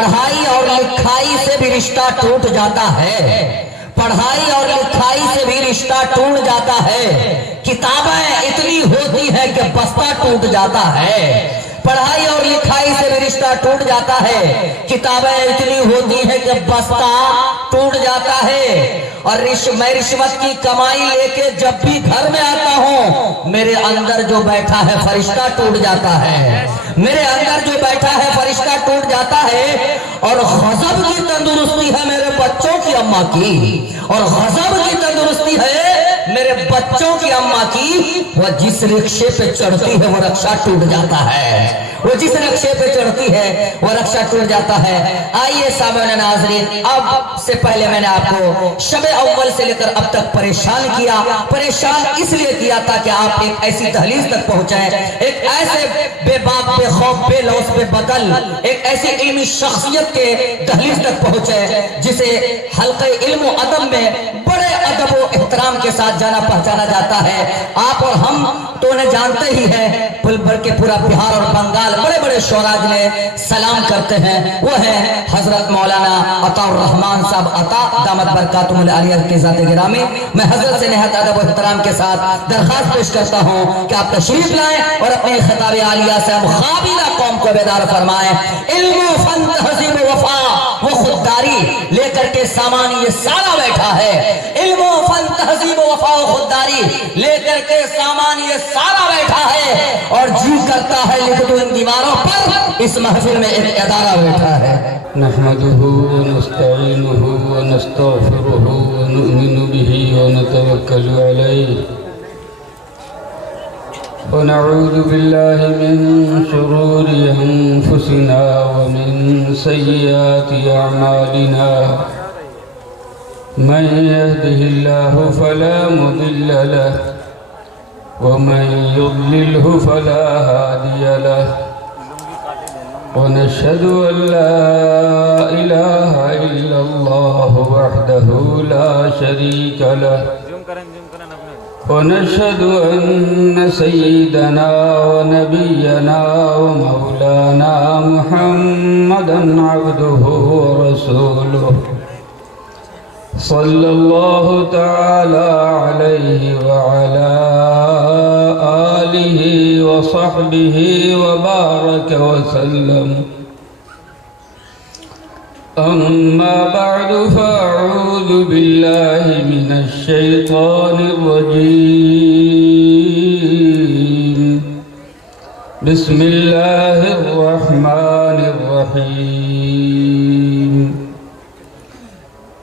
पढ़ाई और लिखाई से भी रिश्ता टूट जाता है, पढ़ाई और लिखाई से भी रिश्ता टूट जाता है। किताबें इतनी होती है कि बस्ता टूट जाता है, पढ़ाई और लिखाई से भी रिश्ता टूट जाता है। किताबें इतनी होती है कि बस्ता टूट जाता है। और मैं रिश्वत की कमाई लेके जब भी घर में आता हूँ, मेरे अंदर जो बैठा है फरिश्ता टूट जाता है, मेरे अंदर जो बैठा है फरिश्ता टूट जाता है। और गज़ब की तंदुरुस्ती है मेरे बच्चों की अम्मा की, और गज़ब की तंदुरुस्ती है मेरे बच्चों की अम्मा की। वह जिस रिक्शे पे चढ़ती है वो रक्षा टूट जाता है, वो जिस रक्षे पे चढ़ती है वो रक्षा टूट जाता है। आइए सामने नाज़रीन, अब से पहले मैंने आपको शब अव्वल से लेकर अब तक परेशान किया, परेशान इसलिए किया ताकि आप एक ऐसी दहलीज तक पहुंचे, एक ऐसे बेबाक बेखौफ बेलौस बेबदल एक ऐसी इल्मी शख्सियत के दहलीज तक पहुंचे जिसे हल्के इल्म अदब में बड़े अदब व एहतराम के साथ जाना पहचाना जाता है। आप और हम तो उन्हें जानते ही हैं, पुल भर के पूरा बिहार और बंगाल बड़े बड़े शोराज ने सलाम करते हैं। वो है हजरत मौलाना अताउर रहमान साहब अता दामत बरकातुहुल आलिया के ज़ात गिरामी। मैं हजरत से नहायत अदब और एहतराम के साथ दरखास्त पेश करता हूँ कि आप तशरीफ लाएं और अपनी खिताब आलिया से हम खाबिला कौम को बेदार फरमाएं। इल्म फन तहज़ीब वफा वो खुददारी लेकर के सामान ये सारा बैठा है, इल्म फन तहज़ीब वफा वो खुददारी लेकर के सामान ये सारा बैठा है। और जी करता है लिख दो इन दीवारों पर, इस महफिल में एक अदारा बैठा है। नहमदुहु व नस्तईनुहु व नस्तगफिरुहु व नु'मिनु बिही व नतवक्कलु अलैहि व नऊज़ु बिल्लाहि मिन शुरूरि अनफुसिना व मिन सय्यिआति अअमालिना। मन यहदिहिल्लाहु फला मुदिल्ल लहु व मन युद्लिल्हु फला हादिय लहु। वनशहदु अल्ला इलाहा इल्लल्लाहु वहदहु ला शरीका लहु वनशहदु अन्न सय्यिदना व नबियना व मौलाना मुहम्मदन अब्दुहु व रसूलुहु सल्लल्लाहु तआला अलैहि व अला आलिहि व सहबिहि व बारक व सल्लम। अम्मा बअदु फअऊज़ु बिल्लाहि मिनश शैतानिर रजीम। बिस्मिल्लाहिर रहमानिर रहीम।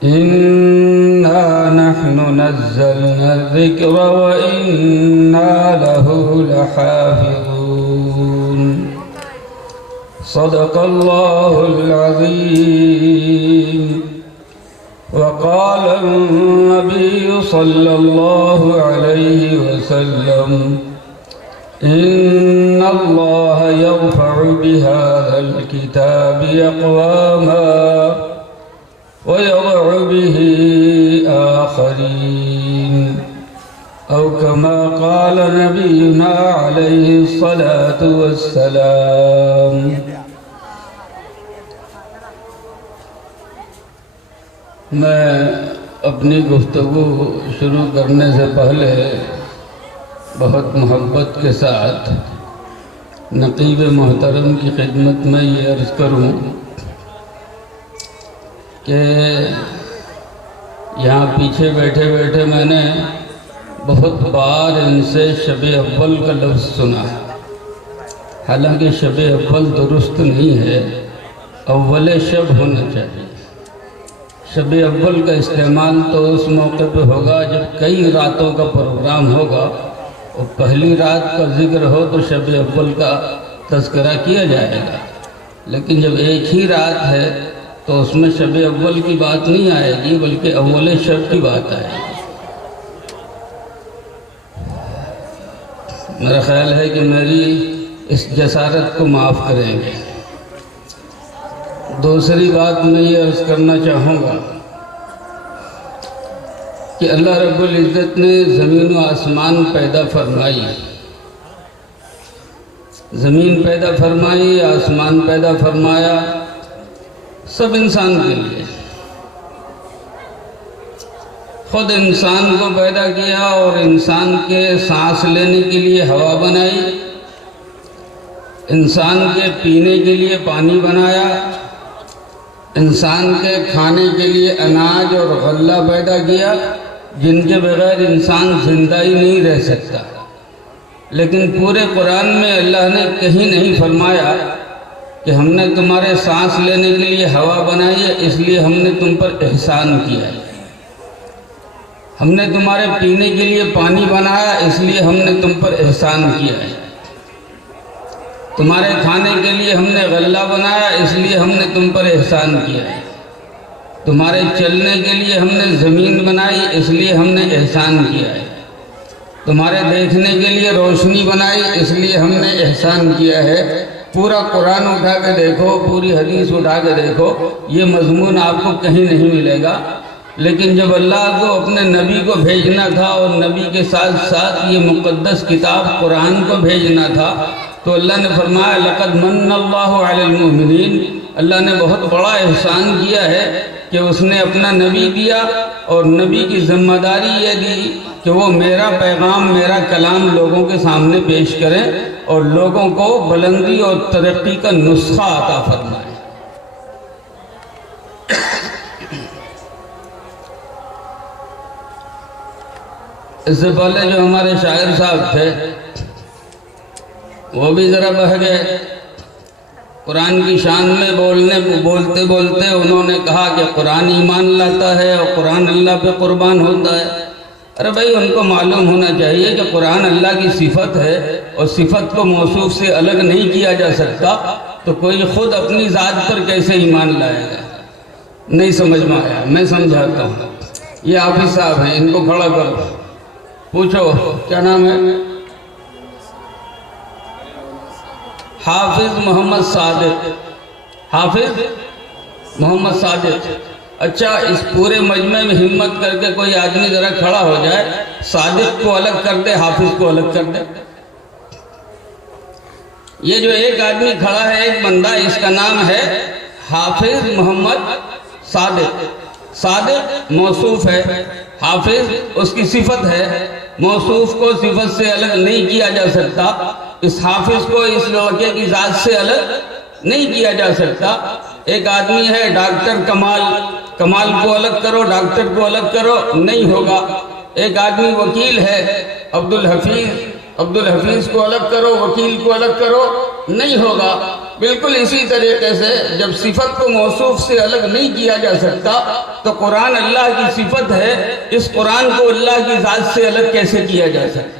इन्ना नहनु नज़्ज़लना ज़िक्र व इन्ना लहु लहाफ़िज़ून। सदक़ल्लाहुल अज़ीम। वक़ाल नबी सल्लल्लाहु अलैहि वसल्लम इन्नल्लाह यरफ़अु बिहाज़ल किताबि अक़वामा वयज़अु बिही आख़रीन। औ कमा क़ाल नबियुना अलैहि सलातु वस्सलाम। मैं अपनी गुफ्तगू शुरू करने से पहले बहुत मोहब्बत के साथ नक़ीब मोहतरम की खिदमत में ये अर्ज़ करूँ कि यहाँ पीछे बैठे बैठे मैंने बहुत बार इनसे शब अव्वल का लफ्ज़ सुना। हालांकि शब अव्वल दुरुस्त नहीं है, अव्वल शब होना चाहिए। शब अव्वल का इस्तेमाल तो उस मौके पे होगा जब कई रातों का प्रोग्राम होगा और पहली रात का जिक्र हो तो शब अव्वल का तज़किरा किया जाएगा। लेकिन जब एक ही रात है तो उसमें शब अव्वल की बात नहीं आएगी, बल्कि अव्वल शब की बात आएगी। मेरा ख्याल है कि मेरी इस जसारत को माफ़ करेंगे। दूसरी बात मैं ये अर्ज़ करना चाहूँगा कि अल्लाह रब्बुल इज़्ज़त ने ज़मीन व आसमान पैदा फरमाई, ज़मीन पैदा फरमाई, आसमान पैदा फरमाया, सब इंसान के लिए। खुद इंसान को पैदा किया और इंसान के सांस लेने के लिए हवा बनाई, इंसान के पीने के लिए पानी बनाया, इंसान के खाने के लिए अनाज और गल्ला पैदा किया, जिनके बगैर इंसान जिंदा ही नहीं रह सकता। लेकिन पूरे कुरान में अल्लाह ने कहीं नहीं फरमाया कि हमने तुम्हारे सांस लेने के लिए हवा बनाई है इसलिए हमने तुम पर एहसान किया है, हमने तुम्हारे पीने के लिए पानी बनाया इसलिए हमने तुम पर एहसान किया है, तुम्हारे खाने के लिए हमने गल्ला बनाया इसलिए हमने तुम पर एहसान किया है, तुम्हारे चलने के लिए हमने ज़मीन बनाई इसलिए हमने एहसान किया है, तुम्हारे देखने के लिए रोशनी बनाई इसलिए हमने एहसान किया है। पूरा कुरान उठा के देखो, पूरी हदीस उठा के देखो, ये मजमून आपको कहीं नहीं मिलेगा। लेकिन जब अल्लाह को अपने नबी को भेजना था और नबी के साथ साथ ये मुक़द्दस किताब कुरान को भेजना था, तो अल्लाह ने फरमाया लक़द मन्नल्लाहु अलल मुमिनीन, अल्लाह ने बहुत बड़ा एहसान किया है कि उसने अपना नबी दिया और नबी की जिम्मेदारी ये दी कि वो मेरा पैगाम, मेरा कलाम लोगों के सामने पेश करें और लोगों को बुलंदी और तरक्की का नुस्खा अता फरमाए। इससे पहले जो हमारे शायर साहब थे वो भी ज़रा बह गए कुरान की शान में बोलते बोलते उन्होंने कहा कि कुरान ईमान लाता है और कुरान अल्लाह पे कुर्बान होता है। अरे भाई, उनको मालूम होना चाहिए कि कुरान अल्लाह की सिफत है और सिफत को मौसूफ से अलग नहीं किया जा सकता, तो कोई खुद अपनी ज़ात पर कैसे ईमान लाएगा? नहीं समझ में आया, मैं समझाता हूँ। ये हाफिज साहब हैं, इनको खड़ा करो, पूछो क्या नाम है? हाफिज मोहम्मद सादिक, हाफिज मोहम्मद सादिक। अच्छा, इस पूरे मजमे में हिम्मत करके कोई आदमी जरा खड़ा हो जाए, सादिक को अलग कर दे, हाफिज को अलग कर दे। ये जो एक आदमी खड़ा है, एक बंदा, इसका नाम है हाफिज मोहम्मद सादिक। सादिक मौसूफ है, हाफिज उसकी सिफत है, मौसूफ को सिफत से अलग नहीं किया जा सकता। इस हाफिज को इस लड़के की जात से अलग नहीं किया जा सकता। एक आदमी है डॉक्टर कमाल, कमाल को अलग करो, डॉक्टर को अलग करो, नहीं होगा। एक आदमी वकील है अब्दुल हफीज, अब्दुल हफीज को अलग करो, वकील को अलग करो, नहीं होगा। बिल्कुल इसी तरीके से जब सिफत को मौसूफ से अलग नहीं किया जा सकता, तो कुरान अल्लाह की सिफत है, इस कुरान को अल्लाह की जात से अलग कैसे किया जा सकता?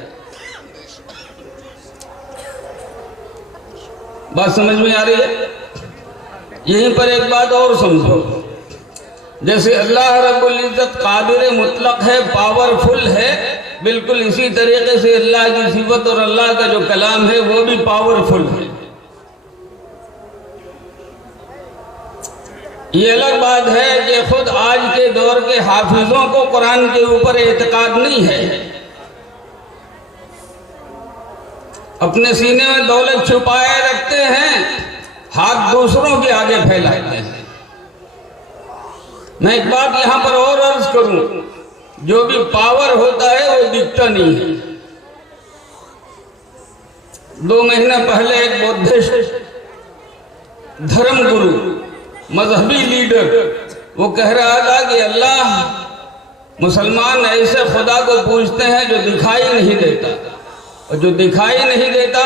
बात समझ में आ रही है? यहीं पर एक बात और समझो, जैसे अल्लाह रब्बुल इज्जत कादिर मुतलक है, पावरफुल है, बिल्कुल इसी तरीके से अल्लाह की सिफत और अल्लाह का जो कलाम है वो भी पावरफुल है। ये अलग बात है कि खुद आज के दौर के हाफिजों को कुरान के ऊपर एतकाद नहीं है, अपने सीने में दौलत छुपाए रखते हैं, हाथ दूसरों के आगे फैलाते हैं। मैं एक बात यहां पर और अर्ज करूं, जो भी पावर होता है वो दिखता नहीं है। 2 महीने पहले एक बुद्धिस्ट धर्म गुरु, मजहबी लीडर, वो कह रहा था कि अल्लाह मुसलमान ऐसे खुदा को पूजते हैं जो दिखाई नहीं देता, और जो दिखाई नहीं देता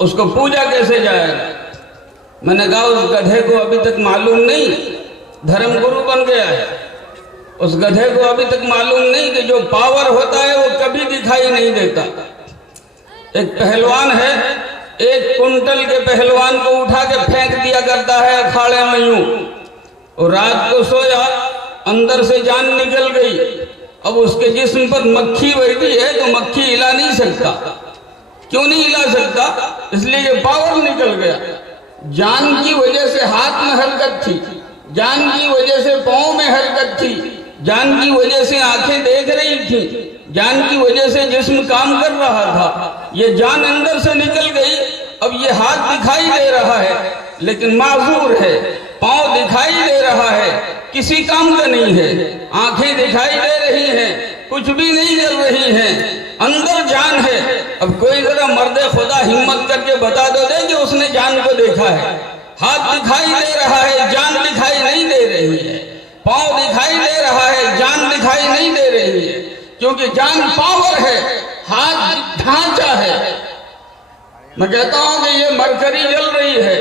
उसको पूजा कैसे जाएगा? मैंने कहा उस गधे को अभी तक मालूम नहीं, धर्म गुरु बन गया है, उस गधे को अभी तक मालूम नहीं कि जो पावर होता है वो कभी दिखाई नहीं देता। एक पहलवान है, 1 कुंटल के पहलवान को उठा के फेंक दिया करता है अखाड़े में यूं, और रात को सोया, अंदर से जान निकल गई, अब उसके जिस्म पर मक्खी बैठी है तो मक्खी हिला नहीं सकता। क्यों नहीं हिला सकता? इसलिए ये पावर निकल गया। जान की वजह से हाथ में हरकत थी, जान की वजह से पांव में हरकत थी, जान की वजह से आंखें देख रही थी, जान की वजह से जिस्म काम कर रहा था। ये जान अंदर से निकल गई, अब ये हाथ दिखाई दे रहा है, लेकिन माजूर है। पाँव दिखाई दे रहा है, किसी काम का नहीं है। आंखें दिखाई दे रही हैं, कुछ भी नहीं कर रही हैं। अंदर जान है। अब कोई जरा मर्दे खुदा हिम्मत करके बता दो दे कि उसने जान को देखा है। हाथ दिखाई दे रहा है, जान दिखाई नहीं दे रही है। पाँव दिखाई दे रहा है, जान दिखाई नहीं दे रही है। क्योंकि जान पावर है, हाथ ढांचा है। मैं कहता हूं कि ये मरकरी जल रही है,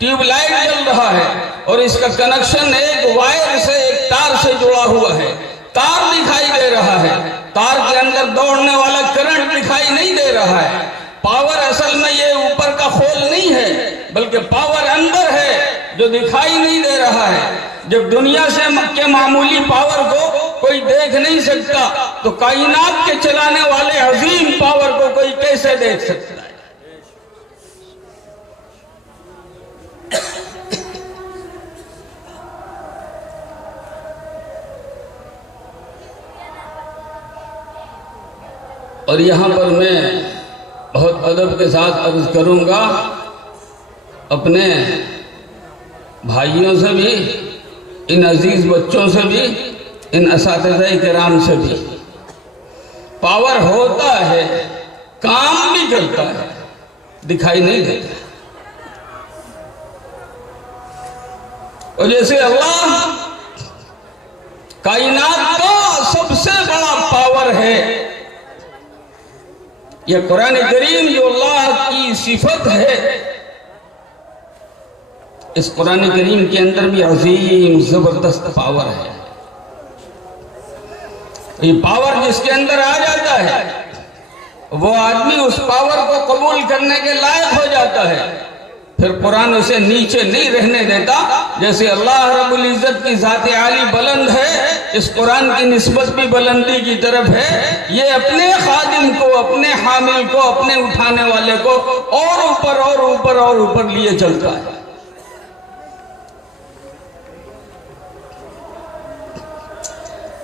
ट्यूबलाइट जल रहा है और इसका कनेक्शन एक वायर से, एक तार से जुड़ा हुआ है। तार दिखाई दे रहा है, तार के अंदर दौड़ने वाला करंट दिखाई नहीं दे रहा है। पावर असल में ये ऊपर का खोल नहीं है, बल्कि पावर अंदर है जो दिखाई नहीं दे रहा है। जब दुनिया से के मामूली पावर को कोई देख नहीं सकता, तो कायनात के चलाने वाले अजीम पावर को कोई कैसे देख सकता है? और यहां पर मैं बहुत अदब के साथ अर्ज करूंगा, अपने भाइयों से भी, इन अजीज बच्चों से भी, इन असातिज़ा किराम से भी। पावर होता है, काम भी करता है, दिखाई नहीं देता। और जैसे अल्लाह कायनात का सबसे बड़ा पावर है, यह कुरान करीम जो अल्लाह की सिफत है, इस कुरान करीम के अंदर भी अजीम जबरदस्त पावर है। ये पावर जिसके अंदर आ जाता है, वो आदमी उस पावर को कबूल करने के लायक हो जाता है। फिर कुरान उसे नीचे नहीं रहने देता। जैसे अल्लाह रब्बुल इज्जत की ज़ात आली बुलंद है, इस कुरान की निस्बत भी बुलंदी की तरफ है। ये अपने खादिम को, अपने हामिल को, अपने उठाने वाले को और ऊपर और ऊपर और ऊपर लिए चलता है।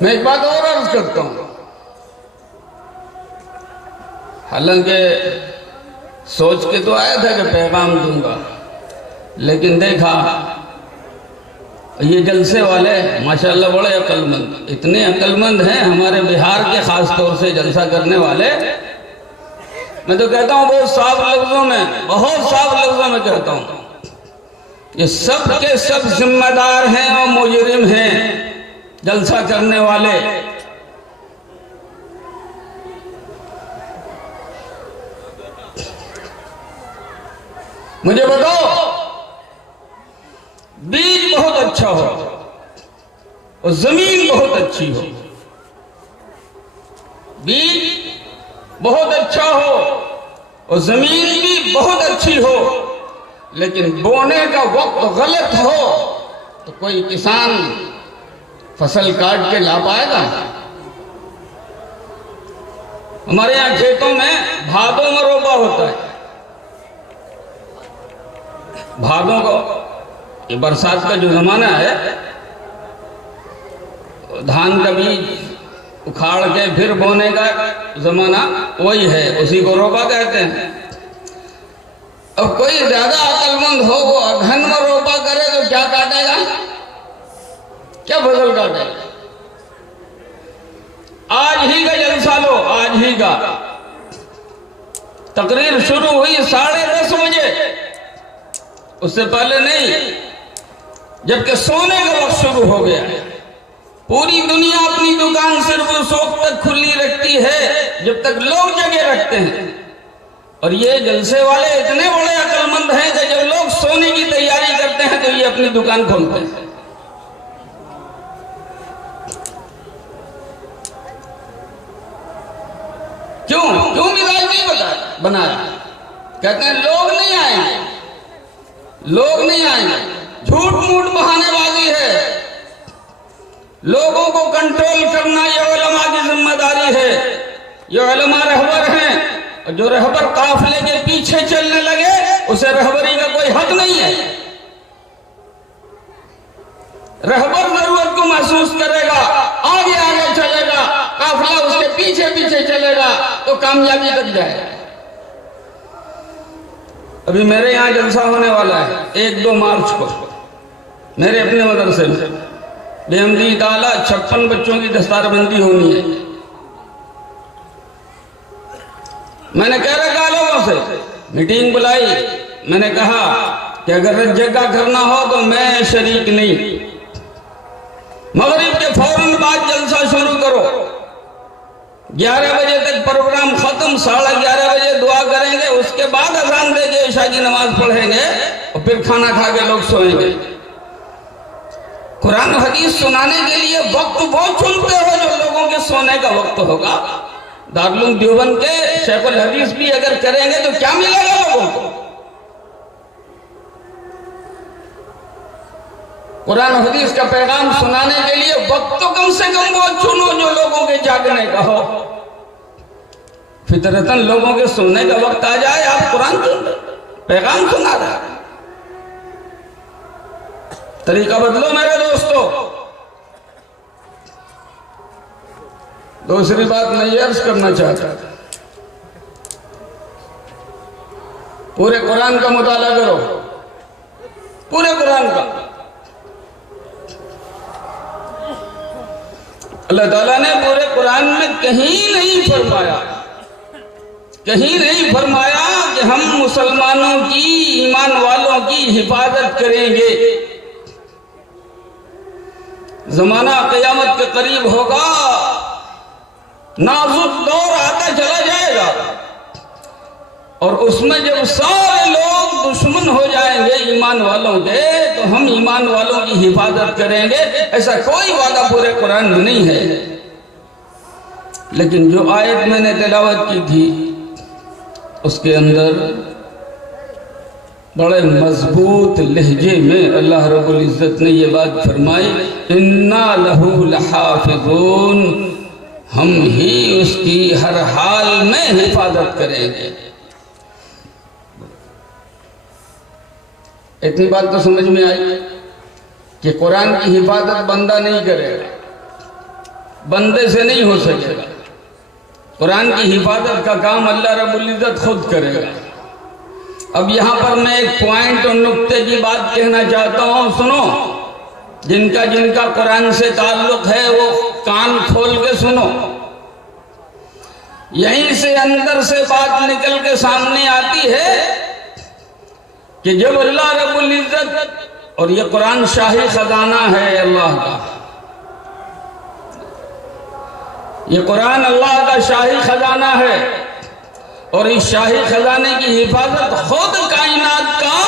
मैं एक बात और अर्ज करता हूं, हालांकि सोच के तो आया था कि पैगाम दूंगा, लेकिन देखा ये जलसे वाले माशाल्लाह बड़े अक्लमंद, इतने अक्लमंद हैं हमारे बिहार के खास तौर से जलसा करने वाले। मैं तो कहता हूं बहुत साफ लफ्जों में, बहुत साफ लफ्जों में कहता हूं, ये सब के सब जिम्मेदार हैं और मुजरिम हैं जलसा करने वाले। मुझे बताओ, बीज बहुत अच्छा हो और जमीन बहुत अच्छी हो, बीज बहुत अच्छा हो और जमीन भी बहुत अच्छी हो, लेकिन बोने का वक्त गलत हो तो कोई किसान फसल काट के ला पाएगा? हमारे यहाँ खेतों में भादों में रोपा होता है। भादों को, ये बरसात का जो जमाना है, धान का बीज उखाड़ के फिर बोने का जमाना वही है, उसी को रोपा कहते हैं। अब कोई ज्यादा अक्लमंद हो, वो अघन में रोपा करे तो क्या काटेगा, क्या फसल काटेगा? आज ही का जलसा लो, आज ही का तकरीर शुरू हुई 10:30 बजे, उससे पहले नहीं, जबकि सोने का वक्त शुरू हो गया। पूरी दुनिया अपनी दुकान सिर्फ उस वक्त तक खुली रखती है जब तक लोग जगह रखते हैं, और ये जलसे वाले इतने बड़े अक्लमंद हैं कि जब लोग सोने की तैयारी करते हैं तो ये अपनी दुकान खोलते हैं। क्यों मिजाज नहीं बनाया? कहते हैं लोग नहीं आएंगे, लोग नहीं आएंगे। झूठ मूठ बहानेबाजी है। लोगों को कंट्रोल करना ये उलमा की जिम्मेदारी है। ये उलमा रहबर हैं, और जो रहबर काफिले के पीछे चलने लगे उसे रहबरी का कोई हक नहीं है। रहबर जरूरत को महसूस करेगा, आगे आगे चलेगा, काफिला उसके पीछे पीछे चलेगा तो कामयाबी तक जाएगा। अभी मेरे यहाँ जलसा होने वाला है 1-2 मार्च को, मेरे अपने मदरसे में बेहमदी ताला 56 बच्चों की दस्तारबंदी होनी है। मैंने कह रखा लोगों से, मीटिंग बुलाई, मैंने कहा कि अगर जगह करना हो तो मैं शरीक नहीं, मगरिब के फौरन बाद जलसा शुरू करो, 11 बजे तक प्रोग्राम खत्म, 11:30 बजे दुआ करेंगे, उसके बाद अजान देके ईशा की नमाज पढ़ेंगे और फिर खाना खा के लोग सोएंगे। कुरान हदीस सुनाने के लिए वक्त वो चुनते हो जो लोगों के सोने का वक्त होगा। दारुल देवबंद के शेखुल हदीस भी अगर करेंगे तो क्या मिलेगा लोगों को? कुरान हदीस का पैगाम सुनाने के लिए वक्त तो कम से कम वो चुनो जो लोगों के जागने का हो। फितरतन लोगों के सोने का वक्त आ जाए, आप कुरान सुन रहे, पैगाम सुना रहे। तरीका बदलो मेरे दोस्तों। दूसरी बात मैं ये अर्ज करना चाहता था, पूरे कुरान का मुताला करो, पूरे कुरान का। अल्लाह ताला ने पूरे कुरान में कहीं नहीं फरमाया कि हम मुसलमानों की, ईमान वालों की हिफाजत करेंगे। जमाना क़यामत के करीब होगा, नाजुक दौर आता चला जाएगा और उसमें जब सारे लोग दुश्मन हो जाएंगे ईमान वालों के, तो हम ईमान वालों की हिफाजत करेंगे। ऐसा कोई वादा पूरे कुरान में नहीं है। लेकिन जो आयत मैंने तिलावत की थी उसके अंदर बड़े मजबूत लहजे में अल्लाह रब्बुल इज्जत ने ये बात फरमाई, इन्ना लहू लहाफिज़ून, हम ही उसकी हर हाल में हिफाजत करेंगे। इतनी बात तो समझ में आई कि कुरान की हिफाजत बंदा नहीं करेगा, बंदे से नहीं हो सकेगा। कुरान की हिफाजत का काम अल्लाह रब्बुल इज्जत खुद करेगा। अब यहां पर मैं एक पॉइंट और नुक्ते की बात कहना चाहता हूं, सुनो। जिनका जिनका कुरान से ताल्लुक है वो कान खोल के सुनो। यहीं से अंदर से बात निकल के सामने आती है कि जब अल्लाह रब्बुल इज्जत, और ये कुरान शाही खजाना है अल्लाह का, ये कुरान अल्लाह का शाही खजाना है और इस शाही खजाने की हिफाजत खुद कायनात का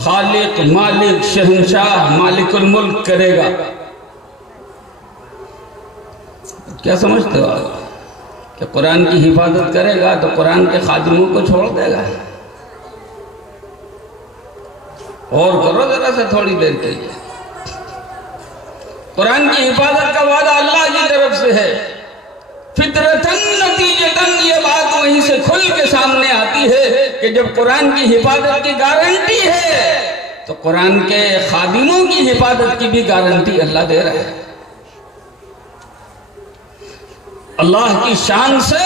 खालिक, मालिक, शहंशाह, मालिकुल मुल्क करेगा। क्या समझते हो आप कि कुरान की हिफाजत करेगा तो कुरान के खादिमों को छोड़ देगा? और करो जरा से थोड़ी देर के लिए। कुरान की हिफाजत का वादा अल्लाह की तरफ से है। फितरतन नतीजतन ये बात वहीं से खुल के सामने आती है कि जब कुरान की हिफाजत की गारंटी है तो कुरान के खादिमों की हिफाजत की भी गारंटी अल्लाह दे रहा है। अल्लाह की शान से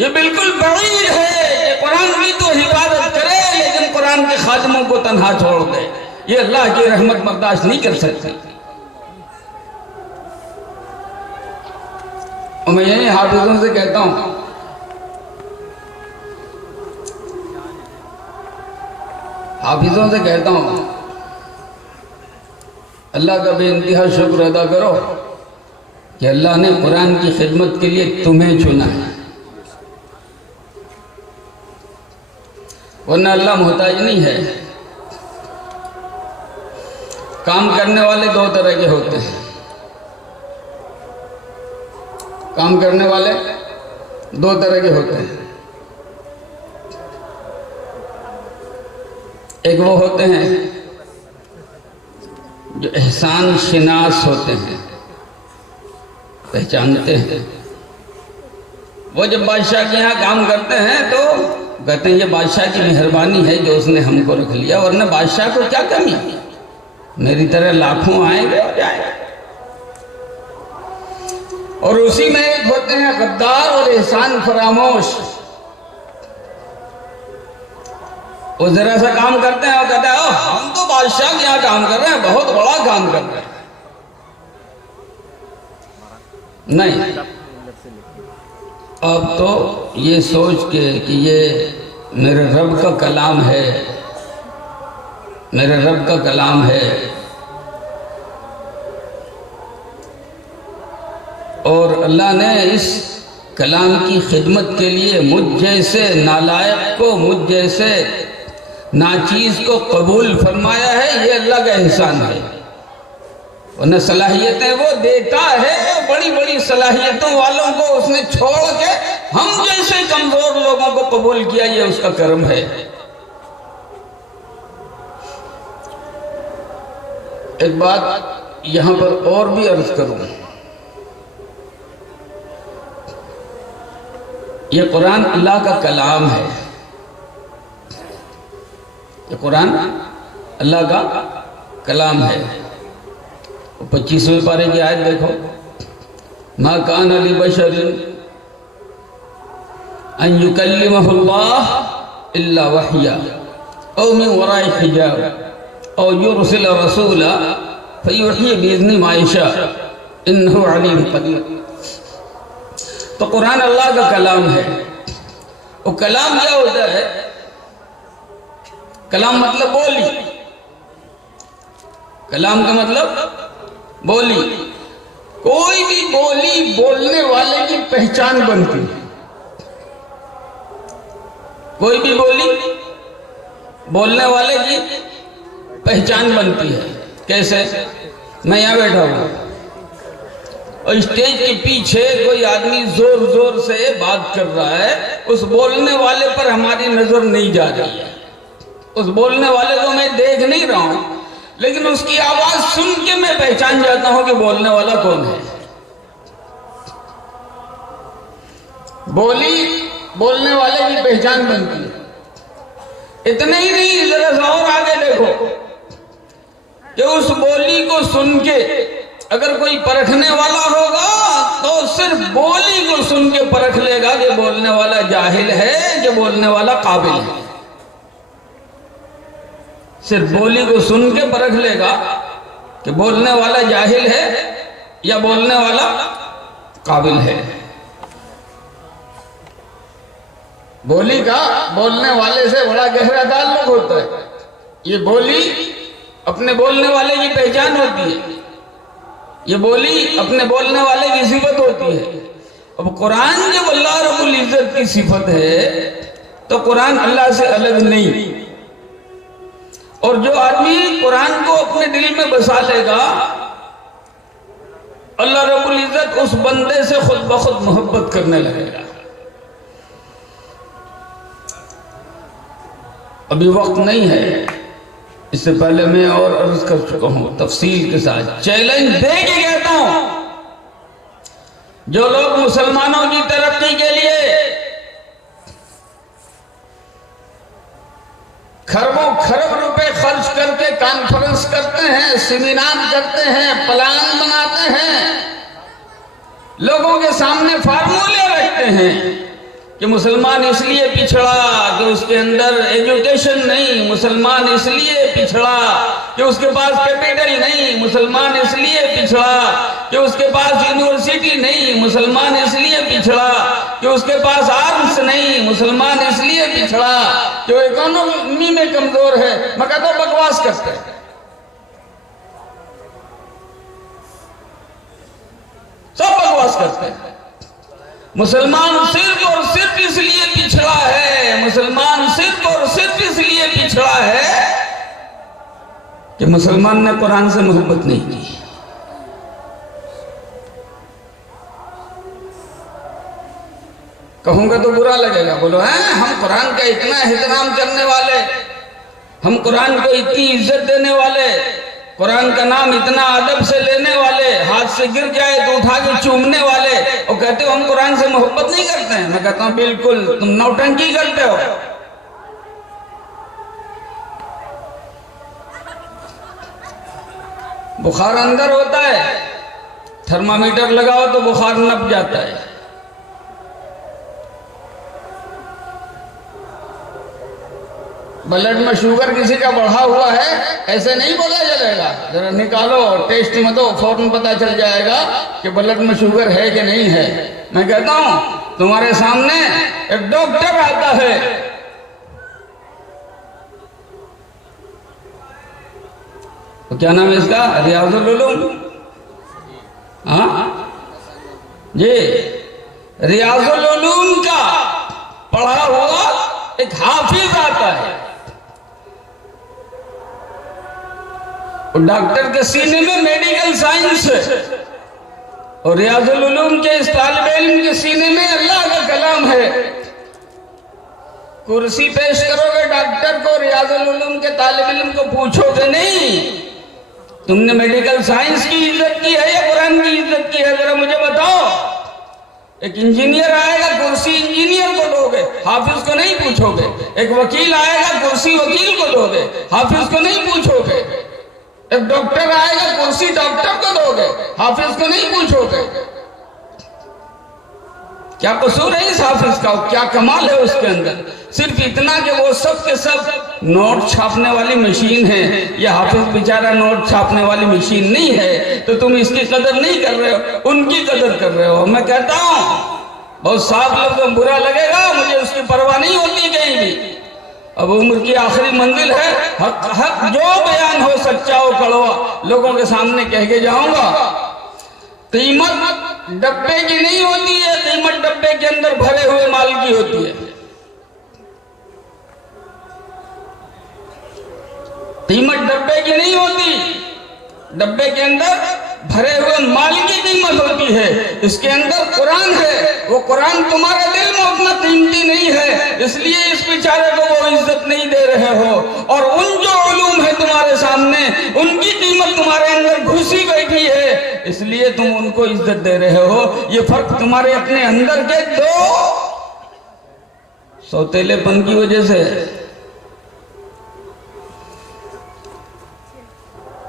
ये बिल्कुल बड़ी है कि कुरान की तो हिफाजत करे लेकिन कुरान के खादिमों को तन्हा छोड़ दे। ये अल्लाह की रहमत बर्दाश्त नहीं कर सकती। और मैं यही हाफिजों से कहता हूं, अल्लाह का बेइंतहा शुक्र अदा करो कि अल्लाह ने कुरान की खिदमत के लिए तुम्हें चुना है, वरना अल्लाह मोहताज नहीं है। काम करने वाले दो तरह के होते हैं। काम करने वाले दो तरह के होते हैं। एक वो होते हैं जो एहसान शिनास होते हैं, पहचानते हैं। वो जब बादशाह के यहाँ काम करते हैं तो कहते हैं ये बादशाह की मेहरबानी है जो उसने हमको रख लिया, वरना बादशाह को क्या कमी, मेरी तरह लाखों आएंगे और जाएंगे। और उसी में एक होते हैं गद्दार और एहसान फरामोश। वो जरा सा काम करते हैं और कहते हैं हम तो बादशाह के यहाँ काम कर रहे हैं, बहुत बड़ा काम कर रहे हैं। नहीं, अब तो ये सोच के कि ये मेरे रब का कलाम है, मेरे रब का कलाम है, और अल्लाह ने इस कलाम की खिदमत के लिए मुझ जैसे नालायक को, मुझ जैसे नाचीज को कबूल फरमाया है, ये अल्लाह का एहसान है। उन्हें सलाहियतें वो देता है, बड़ी बड़ी सलाहियतों वालों को उसने छोड़ के हम जैसे कमजोर लोगों को कबूल किया, ये उसका कर्म है। एक बात यहां पर और भी अर्ज करूं, ये कुरान अल्लाह का कलाम है, ये कुरान अल्लाह का कलाम है। 25वें पारे की आयत देखो, मा कान अली बशरिन अन युकल्लिमहुल्लाह इल्ला वहया औ मिन वराइ हिजाब औ युरसिल रसूला फयुही बिइज़्नि मा यशा इन्नहु अलीम क़दीर। तो कुरान अल्लाह का कलाम है। वो कलाम क्या होता है? कलाम मतलब बोली, कलाम का मतलब बोली। कोई भी बोली बोलने वाले की पहचान बनती है, कोई भी बोली बोलने वाले की पहचान बनती है। कैसे? मैं यहां बैठा हूं और स्टेज के पीछे कोई आदमी जोर जोर से बात कर रहा है, उस बोलने वाले पर हमारी नजर नहीं जा रही है, उस बोलने वाले को मैं देख नहीं रहा हूं, लेकिन उसकी आवाज सुन के मैं पहचान जाता हूं कि बोलने वाला कौन है। बोली बोलने वाले की पहचान बनती है। इतने ही नहीं, जरा सा और आगे देखो कि उस बोली को सुन के अगर कोई परखने वाला होगा तो सिर्फ बोली को सुन के परख लेगा कि बोलने वाला जाहिल है कि बोलने वाला काबिल है। सिर्फ बोली को सुन के परख लेगा कि बोलने वाला जाहिल है या बोलने वाला काबिल है। बोली का बोलने वाले से बड़ा गहरा ताल्लुक होता है। ये बोली अपने बोलने वाले की पहचान होती है, ये बोली अपने बोलने वाले की सिफत होती है। अब कुरान जब अल्लाह रब्बुल इज्जत की सिफत है तो कुरान अल्लाह से अलग नहीं। और जो आदमी कुरान को अपने दिल में बसा लेगा, अल्लाह रब्बुल इज्जत उस बंदे से खुद ब खुद मोहब्बत करने लगेगा। अभी वक्त नहीं है, इससे पहले मैं और अर्ज कर चुका हूं तफसील के साथ। चैलेंज दे के कहता हूं, जो लोग मुसलमानों की तरक्की के लिए खरबों खरब रुपए खर्च करके कॉन्फ्रेंस करते हैं, सेमिनार करते हैं, प्लान बनाते हैं, लोगों के सामने फार्मूले रखते हैं कि मुसलमान इसलिए पिछड़ा कि उसके अंदर एजुकेशन नहीं, मुसलमान इसलिए पिछड़ा कि उसके पास कैपिटल नहीं, मुसलमान इसलिए पिछड़ा कि उसके पास यूनिवर्सिटी नहीं, मुसलमान इसलिए पिछड़ा कि उसके पास आर्म्स नहीं, मुसलमान इसलिए पिछड़ा कि वो इकोनॉमी में कमजोर है। मैं कहता हूं बकवास करते हैं, सब बकवास करते हैं। मुसलमान सिर्फ और सिर्फ इसलिए पिछड़ा है, मुसलमान सिर्फ और सिर्फ इसलिए पिछड़ा है कि मुसलमान ने कुरान से मोहब्बत नहीं की। कहूंगा तो बुरा लगेगा, बोलो हैं हम कुरान का इतना एहतराम करने वाले, हम कुरान को इतनी इज्जत देने वाले, कुरान का नाम इतना अदब से लेने वाले, हाथ से गिर जाए तो उठा के चूमने वाले, और कहते हो हम कुरान से मोहब्बत नहीं करते हैं। मैं कहता हूं बिल्कुल तुम नौटंकी करते हो। बुखार अंदर होता है, थर्मामीटर लगाओ तो बुखार नप जाता है। ब्लड में शुगर किसी का बढ़ा हुआ है ऐसे नहीं पता चलेगा। जरा निकालो टेस्ट में दो, फौरन पता चल जाएगा कि ब्लड में शुगर है कि नहीं है। मैं कहता हूं तुम्हारे सामने एक डॉक्टर आता है, तो क्या नाम है इसका? रियाजुल उलूम। हाँ जी, रियाजुल उलूम का पढ़ा हुआ एक हाफिज आता है, डॉक्टर के सीने में मेडिकल साइंस है और रियाजुल उलूम के इस तालिब इल्म के सीने में अल्लाह का कलाम है। कुर्सी पेश करोगे डॉक्टर को, रियाजुल उलूम के तालिब इल्म को पूछोगे नहीं तुमने मेडिकल साइंस की इज्जत की है या कुरान की इज्जत की है, जरा मुझे बताओ। एक इंजीनियर आएगा, कुर्सी इंजीनियर को दोगे, हाफिज को नहीं पूछोगे। एक वकील आएगा, कुर्सी वकील को दोगे, हाफिज को नहीं पूछोगे। एक डॉक्टर आएगा, कुर्सी डॉक्टर को दोगे, हाफिज को नहीं पूछोगे। क्या कसूर है इस हाफिज का, क्या कमाल है उसके अंदर? सिर्फ इतना कि वो सब के सब नोट छापने वाली मशीन है, ये हाफिज बेचारा नोट छापने वाली मशीन नहीं है। तो तुम इसकी कदर नहीं कर रहे हो, उनकी कदर कर रहे हो। मैं कहता हूं बहुत साफ लफ्ज़ों में बुरा लगेगा, मुझे उसकी परवाह नहीं होती कहीं भी। अब उम्र की आखिरी मंजिल है, हक हक जो बयान हो सच्चा हो कड़वा लोगों के सामने कह के जाऊंगा। कीमत डब्बे की नहीं होती है, कीमत डब्बे के अंदर भरे हुए माल की होती है। कीमत डब्बे की नहीं होती, डब्बे के अंदर भरे हुए माल की कीमत होती है। इसके अंदर कुरान है, वो कुरान तुम्हारे दिल में उतना कीमती नहीं है, इसलिए इस बेचारे को वो इज्जत नहीं दे रहे हो। और उन जो उलूम है तुम्हारे सामने, उनकी कीमत तुम्हारे अंदर घुसी बैठी है, इसलिए तुम उनको इज्जत दे रहे हो। ये फर्क तुम्हारे अपने अंदर के दो सौतेलेपन की वजह से।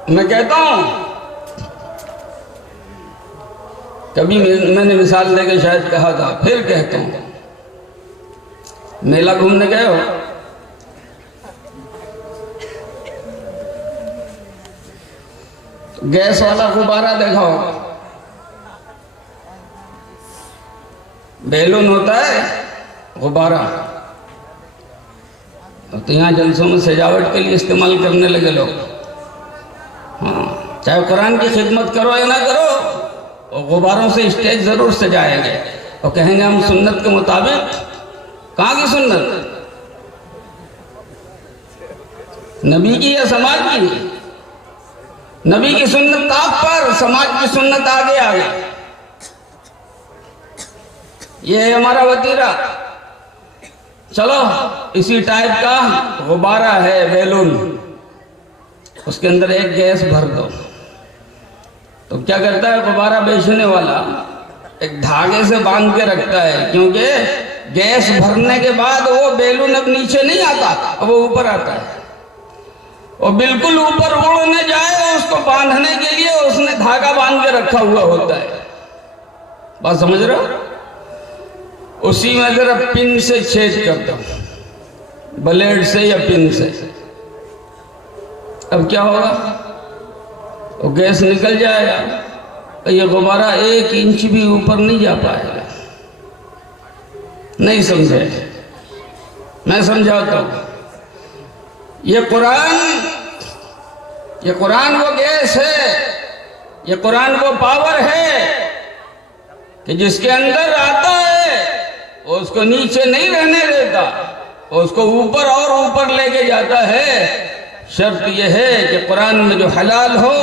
मैं कहता हूं, कभी मैंने मिसाल देकर शायद कहा था, फिर कहता हूं, मेला घूमने गए हो, तो गैस वाला गुब्बारा देखा हो, बैलून होता है गुब्बारा, तो यहाँ जलसों में सजावट के लिए इस्तेमाल करने लगे लोग। हाँ, चाहे कुरान की खिदमत करो या ना करो, और गुब्बारों से स्टेज जरूर सजाएंगे और कहेंगे हम सुन्नत के मुताबिक। कहाँ की सुन्नत? नबी की या समाज की? नबी की सुन्नत ताक पर, समाज की सुन्नत आगे आगे। ये है हमारा वतीरा। चलो इसी टाइप का गुब्बारा है बैलून, उसके अंदर एक गैस भर दो, तो क्या करता है गुब्बारा बेचने वाला? एक धागे से बांध के रखता है, क्योंकि गैस भरने के बाद वो बैलून अब नीचे नहीं आता, अब वो ऊपर आता है। और बिल्कुल ऊपर उड़ने जाए उसको बांधने के लिए उसने धागा बांध के रखा हुआ होता है। बात समझ रहे हो? उसी में जरा पिन से छेद कर दो, ब्लेड से या पिन से, अब क्या होगा? वो गैस निकल जाएगा, तो ये गुब्बारा 1 इंच भी ऊपर नहीं जा पाएगा। नहीं समझे? मैं समझाता हूं। ये कुरान वो गैस है, ये कुरान वो पावर है कि जिसके अंदर आता है वो उसको नीचे नहीं रहने देता, उसको ऊपर और ऊपर लेके जाता है। शर्त यह है कि कुरान में जो हलाल हो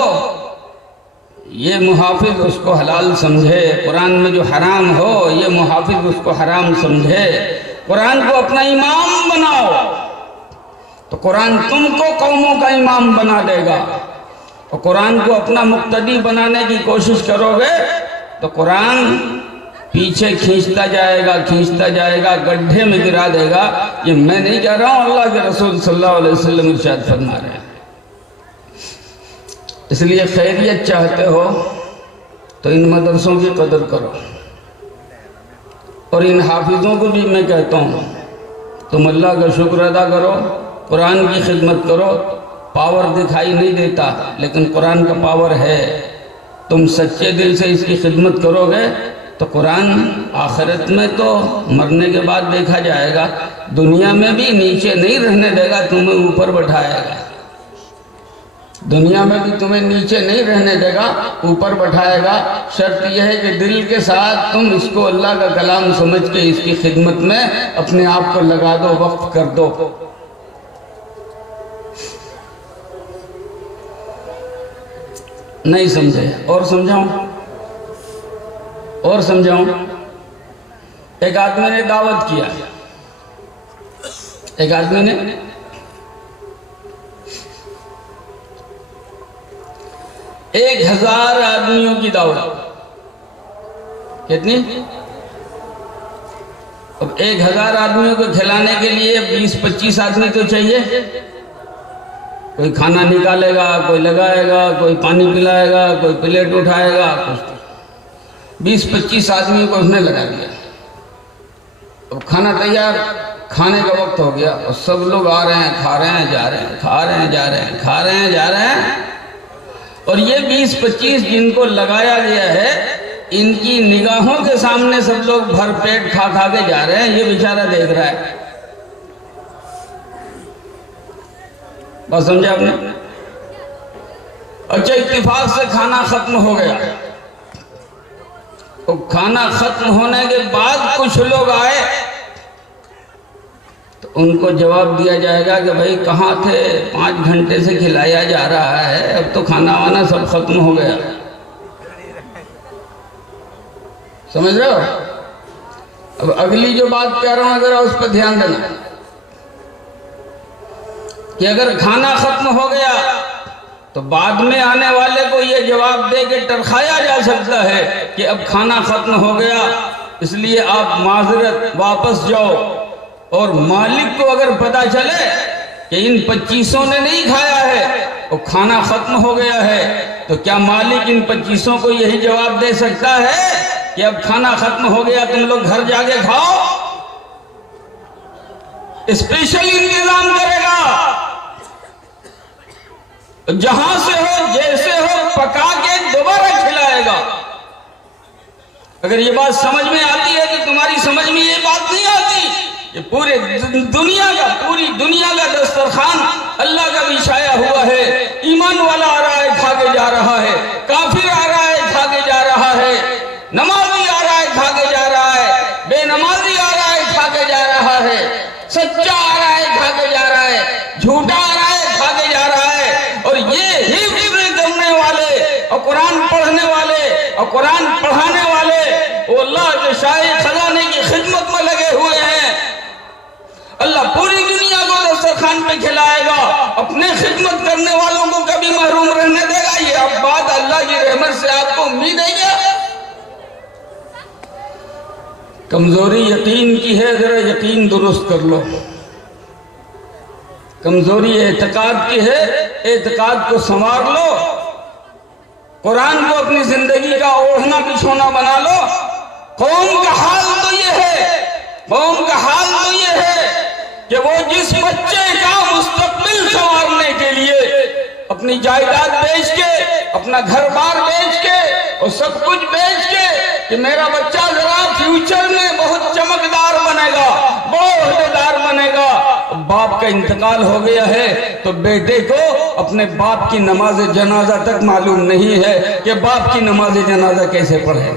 ये मुहाफिज उसको हलाल समझे, कुरान में जो हराम हो ये मुहाफिज उसको हराम समझे। कुरान को अपना इमाम बनाओ तो कुरान तुमको कौमों का इमाम बना देगा, और कुरान को अपना मुक्तदी बनाने की कोशिश करोगे तो कुरान पीछे खींचता जाएगा, गड्ढे में गिरा देगा। ये मैं नहीं कह रहा हूं, अल्लाह के रसूल सल्लल्लाहु अलैहि वसल्लम इरशाद फरमा रहे हैं। इसलिए खैरियत चाहते हो तो इन मदरसों की कदर करो, और इन हाफिजों को भी मैं कहता हूँ तुम अल्लाह का शुक्र अदा करो कुरान की खिदमत करो। पावर दिखाई नहीं देता लेकिन कुरान का पावर है। तुम सच्चे दिल से इसकी खिदमत करोगे तो कुरान आखिरत में तो मरने के बाद देखा जाएगा, दुनिया में भी नीचे नहीं रहने देगा, तुम्हें ऊपर बैठाएगा। दुनिया में भी तुम्हें नीचे नहीं रहने देगा, ऊपर बैठाएगा। शर्त यह है कि दिल के साथ तुम इसको अल्लाह का कलाम समझ के इसकी खिदमत में अपने आप को लगा दो, वक्फ कर दो। नहीं समझे? और समझाऊं? और समझाऊं? एक आदमी ने दावत किया, एक आदमी ने 1000 आदमियों की दावत। कितनी? अब 1000 आदमियों को खिलाने के लिए 20-25 आदमी तो चाहिए। कोई खाना निकालेगा, कोई लगाएगा, कोई पानी पिलाएगा, कोई प्लेट उठाएगा, कुछ 20-25 आदमियों को उसने लगा दिया। अब खाना तैयार, खाने का वक्त हो गया और सब लोग आ रहे हैं, खा रहे हैं, जा रहे हैं, खा रहे हैं, जा रहे हैं, खा रहे हैं, जा रहे हैं। और ये 20-25 जिनको लगाया गया है, इनकी निगाहों के सामने सब लोग भर पेट खा खा के जा रहे हैं। ये बेचारा देख रहा है। बात समझा आपने? अच्छा, इत्तेफाक से खाना खत्म हो गया। तो खाना खत्म होने के बाद कुछ लोग आए तो उनको जवाब दिया जाएगा कि भाई कहाँ थे, 5 घंटे से खिलाया जा रहा है, अब तो खाना वाना सब खत्म हो गया। समझ रहे हो? अब अगली जो बात कह रहा हूं जरा उस पर ध्यान देना कि अगर खाना खत्म हो गया तो बाद में आने वाले को यह जवाब दे के टरखाया जा सकता है कि अब खाना खत्म हो गया, इसलिए आप माजरत वापस जाओ। और मालिक को अगर पता चले कि इन 25 ने नहीं खाया है और खाना खत्म हो गया है, तो क्या मालिक इन 25 को यही जवाब दे सकता है कि अब खाना खत्म हो गया, तुम लोग घर जाके खाओ? स्पेशल इंतजाम करेगा, जहां से हो जैसे हो पका के दोबारा खिलाएगा। अगर ये बात समझ में आती है तो तुम्हारी समझ में ये बात नहीं आती। ये पूरी दुनिया का दस्तरखान अल्लाह का बिछाया हुआ है। ईमान वाला आ रहा है, खा के जा रहा है, काफिर आ रहा है, खा के जा रहा है, नमाजी आ रहा है, खा के जा रहा है, बेनमाजी आ रहा है, खा के जा रहा है, सच्चा आ रहा है, खा के जा रहा है, झूठा आ रहा है, खा के जा रहा है। और ये हिफ्ज़ करने वाले और कुरान पढ़ने वाले और कुरान पढ़ाने वाले वो अल्लाह के शाही खजाने की खिदमत में लगे हुए हैं। अल्लाह पूरी दुनिया को दस्तरखान पे खिलाएगा, अपने खिदमत करने वालों को कभी महरूम रहने देगा? ये अब बात अल्लाह की रहमत से आपको उम्मीद है क्या? कमजोरी यकीन की है, जरा यकीन दुरुस्त कर लो। कमजोरी एतकाद की है, एतकाद को संवार लो। कुरान को अपनी जिंदगी का ओढ़ना बिछोना बना लो। कौम का हाल तो ये है, कौम का हाल तो ये है कि वो जिस बच्चे का मुस्तकबिल संवारने के लिए अपनी जायदाद बेच के, अपना घर बार बेच के और सब कुछ बेच के कि मेरा बच्चा जरा फ्यूचर में बहुत चमकदार बनेगा, बहुत ओहदेदार बनेगा, बाप का इंतकाल हो गया है तो बेटे को अपने बाप की नमाज जनाजा तक मालूम नहीं है कि बाप की नमाज जनाजा कैसे पढ़े।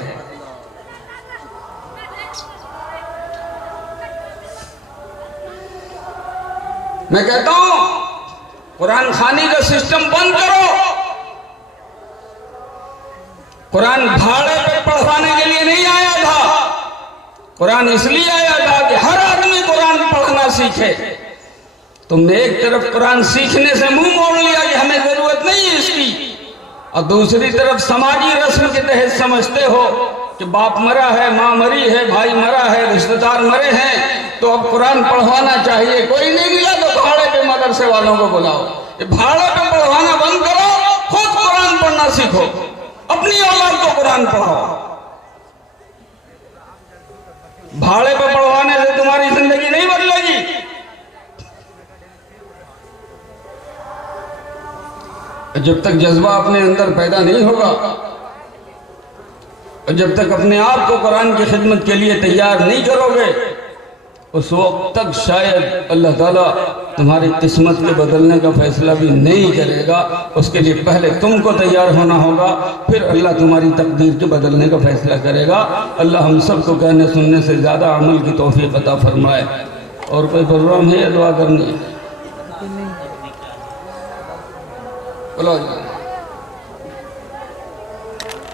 मैं कहता हूं कुरान खानी का सिस्टम बंद करो। कुरान भाड़े पे पढ़वाने के लिए नहीं आया था, कुरान इसलिए आया था कि हर आदमी कुरान पढ़ना सीखे। तुमने एक तरफ कुरान सीखने से मुंह मोड़ लिया कि हमें जरूरत नहीं है इसकी, और दूसरी तरफ समाजी रस्म के तहत समझते हो कि बाप मरा है, माँ मरी है, भाई मरा है, रिश्तेदार मरे हैं, तो अब कुरान पढ़वाना चाहिए। कोई नहीं मिला तो भाड़े पे मदरसे वालों को बुलाओ। ये भाड़े पे पढ़वाना बंद करो, खुद कुरान पढ़ना सीखो, अपनी औलाद को कुरान पढ़ाओ। भाड़े पे पढ़वाने से तुम्हारी जिंदगी नहीं बदलेगी। जब तक जज्बा अपने अंदर पैदा नहीं होगा और जब तक अपने आप को कुरान की खिदमत के लिए तैयार नहीं करोगे, उस वक्त तक शायद अल्लाह ताला तुम्हारी किस्मत के बदलने का फैसला भी नहीं करेगा। उसके लिए पहले तुमको तैयार होना होगा, फिर अल्लाह तुम्हारी तकदीर के बदलने का फैसला करेगा। अल्लाह हम सब को कहने सुनने से ज़्यादा अमल की तौफीक अता फरमाए। और कोई प्रोग्राम है या दुआ करनी है? बोलो।